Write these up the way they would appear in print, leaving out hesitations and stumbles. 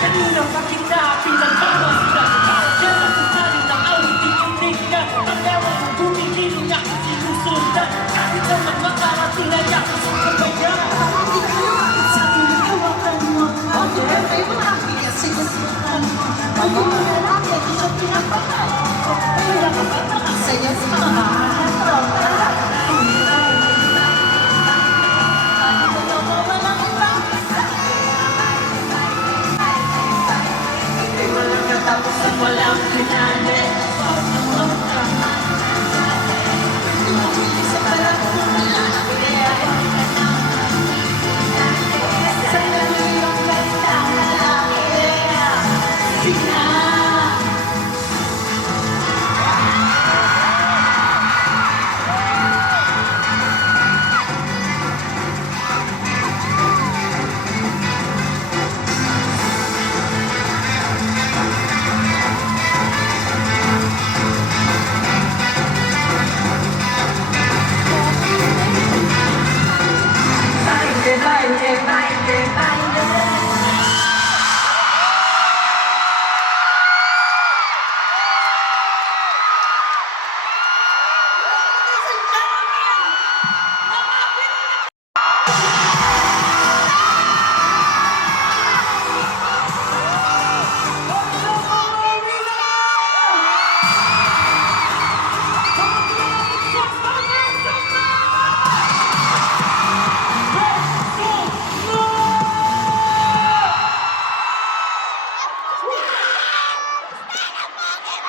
Kanina pa kita pinagpapasdan Diyan ang kusaling ng awitin yung tingnan Ang ewan kong bumilili niya sinusundan Kahit sa mga karatulad niya kasabayan Sa tinatawakan mo Ako ay marami kasi kasukan mo Ako na lang ay siya pinapatay Kaya kapag nakasaya sa mga Tapos ang walang pinali sa parang sa iyong ganda Sina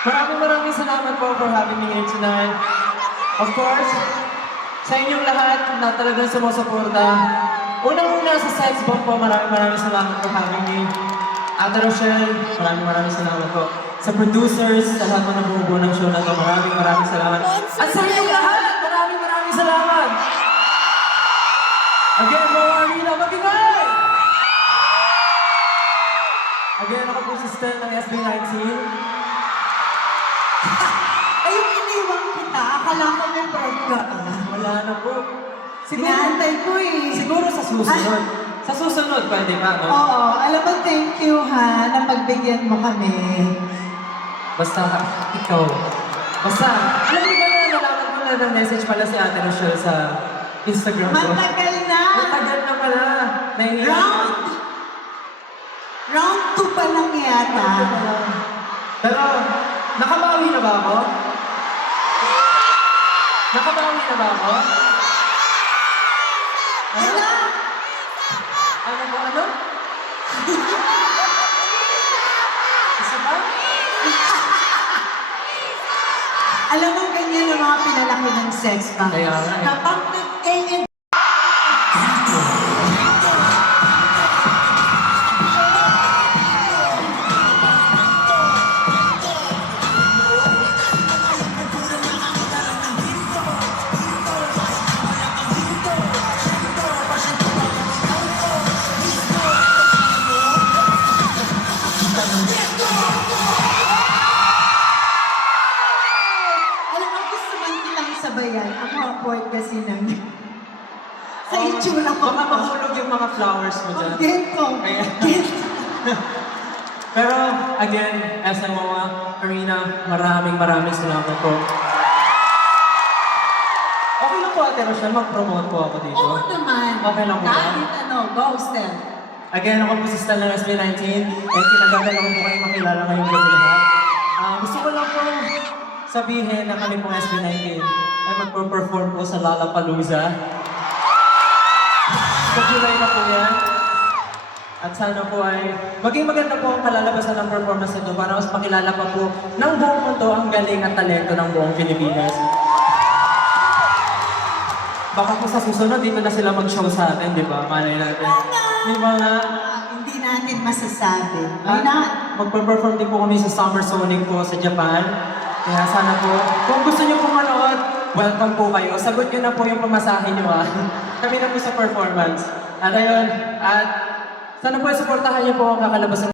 Maraming salamat po for having me here tonight. Of course, sa inyong lahat na talagang sumusuporta. Unang-una sa Sex Bomb po, maraming salamat for having me. Ate Rochelle, maraming salamat po. Sa producers, sa lahat ng nabubuo ng show na to, maraming salamat. At sa inyong lahat, maraming salamat. Again, Moa Arena, magingay! Again, ako po si Stel ng SB19. Ayun, iniwan kita. Akala ko may pride ka. Wala na po. Sinantay ko eh. Siguro sa susunod. Sa susunod, pwede ba, no? Oo, alam mo, thank you ha, na pagbigyan mo kami. Basta, ikaw. Basta, alam mo ba na nalaman ko na ng message pala si Ate Rochelle sa Instagram ko? Matagal na! Matagal na pala. Nahihiyan. Round 2 pa lang yata. Pero, nakabawi na ba ako? Nakabawi na ba ako? Ano? Ano ba? Ano? Isa ba? Alam mo, ganyan ang mga pinalaki ng sex pa. Kaya nga eh. Kapag nag-A&D sabayan, ang awkward kasi nang sa itsura ko. Baka mahulog yung mga flowers mo dyan. Gento. Kaya- Pero, again, as a Moa Arena, maraming salamat po. Okay lang po, Ate Rochelle, mag-promote po ako dito. Oo naman. Okay lang po ba? Kahit ano, go Stel. Again, ako po si Stel ng SB19. And kinagagal ako po kayo makilala ngayong gabi lahat. Gusto ko lang po sabihin na kami pong SB19 ay magpo-perform po sa Lollapalooza. Sa July na po yan. At sana po ay maging maganda po ang kalalabasan ng performance nito para mas makilala pa po ng buong mundo ang galing at talento ng buong Pilipinas. Baka po sa susunod, dito na sila mag-show sa atin, di ba? Malay natin. Di ba nga? Hindi natin masasabi. Why At not? magpe-perform din po kami sa Summer Sonic po sa Japan. Kaya sana po, kung gusto niyo po manood, welcome po kayo. Sagot niyo na po yung pamasahe niyo ah. Kami na po sa performance. At ayun, at sana po supportahan niyo po ang kakalabas ng